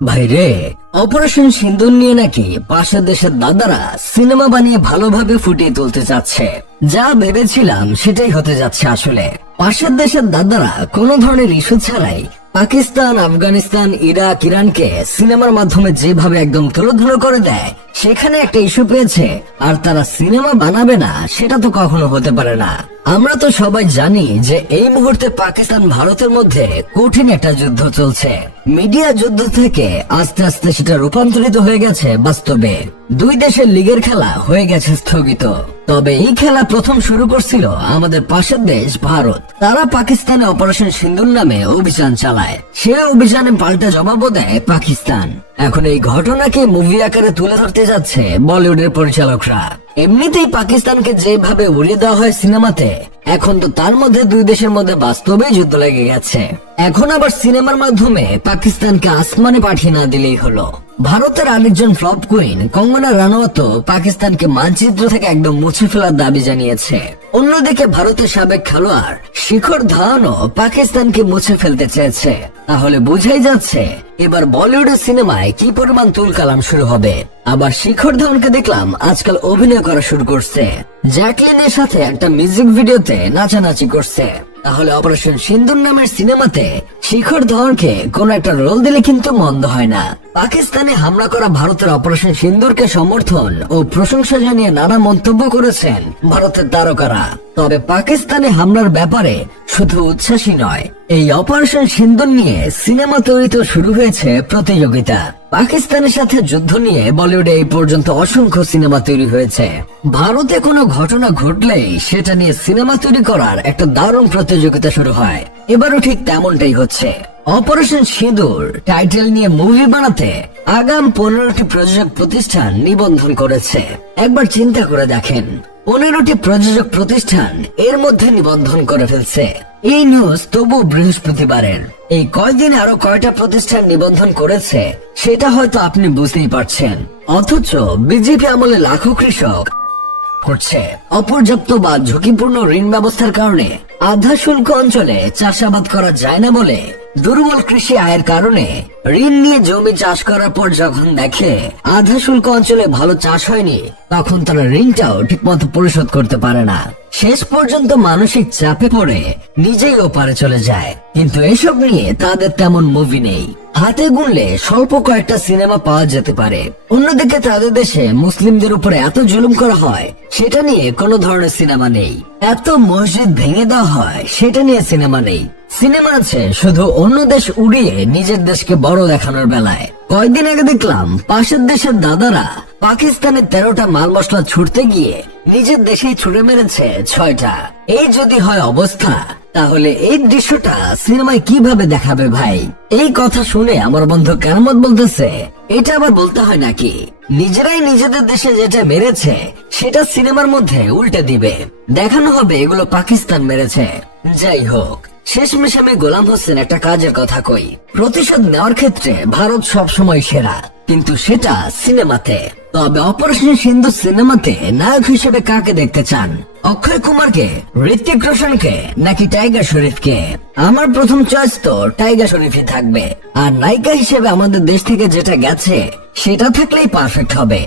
ভাইরে, অপারেশন সিন্দুর নিয়ে নাকি পাশের দেশের দাদারা সিনেমা বানিয়ে ভালোভাবে ফুটিয়ে তুলতে চাচ্ছে। যা ভেবেছিলাম সেটাই হতে যাচ্ছে। আসলে পাশের দেশের দাদারা কোনো ধরনের ইস্যু ছাড়াই পাকিস্তান, আফগানিস্তান, ইরাক, ইরানকে সিনেমার মাধ্যমে যেভাবে একদম তুলোধুলো করে দেয়, সেখানে একটা ইস্যু পেয়েছে আর তারা সিনেমা বানাবে না, সেটা তো কখনো হতে পারে না। আমরা তো সবাই জানি যে এই মুহূর্তে পাকিস্তান ভারতের মধ্যে কঠিন একটা যুদ্ধ চলছে। মিডিয়া যুদ্ধ থেকে আস্তে আস্তে সেটা রূপান্তরিত হয়ে গেছে বাস্তবে। দুই দেশের লিগের খেলা হয়ে গেছে স্থগিত। তবে এই খেলা প্রথম শুরু করছিল আমাদের পাশের দেশ ভারত। তারা পাকিস্তানে অপারেশন সিন্দুর নামে অভিযান চালায়। সে অভিযানে পাল্টা জবাবও দেয় পাকিস্তান। এখন এই ঘটনাকে মুভি আকারে তুলে ধরতে যাচ্ছে বলিউডের পরিচালকরা। এমনিতেই পাকিস্তানকে যেভাবে উড়িয়ে দেওয়া হয় সিনেমাতে, এখন তো তার মধ্যে দুই দেশের মধ্যে বাস্তবে যুদ্ধ লেগে গেছে। এখন আবার সিনেমার মাধ্যমে পাকিস্তানকে আসমানে পাঠিয়ে না দিলেই হলো। ভারতের আরেকজন ফ্লপ কুইন কঙ্গনা রানাওয়াত পাকিস্তানকে মানচিত্র থেকে একদম মুছে ফেলার দাবি জানিয়েছে। অন্যদিকে ভারতের সাবেক খেলোয়াড় শিখর ধাওয়ানও পাকিস্তানকে মুছে ফেলতে চেয়েছে। তাহলে বোঝাই যাচ্ছে এবার বলিউডের সিনেমায় কি পরিমাণ তুলকালাম শুরু হবে। আবার শিখর ধাওয়ানকে দেখলাম আজকাল অভিনয় করা শুরু করছে। জ্যাকলিনের সাথে একটা মিউজিক ভিডিওতে নাচানাচি করছে। তাহলে অপারেশন সিন্দুর নামের সিনেমাতে শিখর ধাওয়ানকে কোন একটা রোল দিলে কিন্তু মন্দ হয় না। পাকিস্তানে হামলা করা ভারতের অপারেশন সিন্দুরকে সমর্থন ও প্রশংসা জানিয়ে নানা মন্তব্য করেছেন ভারতের তারকারা। তবে পাকিস্তানে হামলার ব্যাপারে শুধু উচ্ছ্বাসী নয়, এই অপারেশন সিন্দুর নিয়ে সিনেমা তৈরিতে শুরু হয়েছে প্রতিযোগিতা। পাকিস্তানের সাথে যুদ্ধ নিয়ে বলিউডে এই পর্যন্ত অসংখ্য সিনেমা তৈরি হয়েছে। ভারতে কোনো ঘটনা ঘটলেই সেটা নিয়ে সিনেমা তৈরি করার একটা দারুণ প্রতিযোগিতা শুরু হয়। এবারও ঠিক তেমনটাই হচ্ছে। অপারেশন সিঁদুর টাইটেল নিয়ে মুভি বানাতে আগাম 15টি প্রযোজক প্রতিষ্ঠান নিবন্ধন করেছে। একবার চিন্তা করে দেখেন, 15টি প্রযোজক প্রতিষ্ঠান এর মধ্যে নিবন্ধন করে ফেলছে। এই নিউজ তবু বৃহস্পতিবারের। এই কয়দিনে আরো কয়টা প্রতিষ্ঠান নিবন্ধন করেছে সেটা হয়তো আপনি বুঝতেই পারছেন। অথচ বিজেপি আমলে লাখো কৃষক করছে অপর্যাপ্ত বা ঝুঁকিপূর্ণ ঋণ ব্যবস্থার কারণে আধা শুল্ক অঞ্চলে চাষাবাদ করা যায় না বলে দুর্বল কৃষি আয়ের কারণে ঋণ নিয়ে জমি চাষ করার পর যখন দেখে আধা শুল্ক অঞ্চলে ভালো চাষ হয়নি, তখন তারা ঋণটাও ঠিকমতো পরিশোধ করতে পারে না। শেষ পর্যন্ত মানসিক চাপে পড়ে নিজেই ওপারে চলে যায়। কিন্তু এসব নিয়ে তাদের তেমন মুভি নেই। হাতে গুনলে স্বল্প কয়েকটা সিনেমা পাওয়া যেতে পারে। অন্যদিকে তাদের দেশে মুসলিমদের উপরে এত জুলুম করা হয়, সেটা নিয়ে কোনো ধরনের সিনেমা নেই। এত মসজিদ ভেঙে দেওয়া হয়, সেটা নিয়ে সিনেমা নেই। সিনেমা আছে শুধু অন্য দেশ উড়িয়ে নিজের দেশকে বড় দেখানোর বেলায়। কয়েকদিন আগে দেখলাম পাশের দেশের দাদারা পাকিস্তানে 13টা মাল মশলা ছুটতে গিয়ে নিজের দেশেই ছুড়ে মেরেছে 6টা। এই যদি হয় অবস্থা, তাহলে এই দৃশ্যটা সিনেমায় কিভাবে দেখাবে ভাই? এই কথা শুনে আমার বন্ধু কেরামত বলতেছে, এটা আবার বলতে হয় নাকি? নিজেরাই নিজেদের দেশে যেটা মেরেছে সেটা সিনেমার মধ্যে উল্টে দিবে, দেখানো হবে এগুলো পাকিস্তান মেরেছে। যাই হোক, শেষমেশ আমি গোলাম হোসেন একটা কাজের কথা কই। প্রতিশোধ নেওয়ার ক্ষেত্রে ভারত সবসময় সেরা, কিন্তু সেটা সিনেমাতে। তবে অপারেশন সিন্দুর সিনেমাতে নায়ক হিসেবে কাকে দেখতে চান? অক্ষয় কুমারকে, ঋত্বিক রোশনকে নাকি টাইগার শরীফকে? আমার প্রথম চয়েস তো টাইগার শরীফই থাকবে। আর নায়িকা হিসেবে আমাদের দেশ থেকে যেটা গেছে সেটা থাকলেই পারফেক্ট হবে।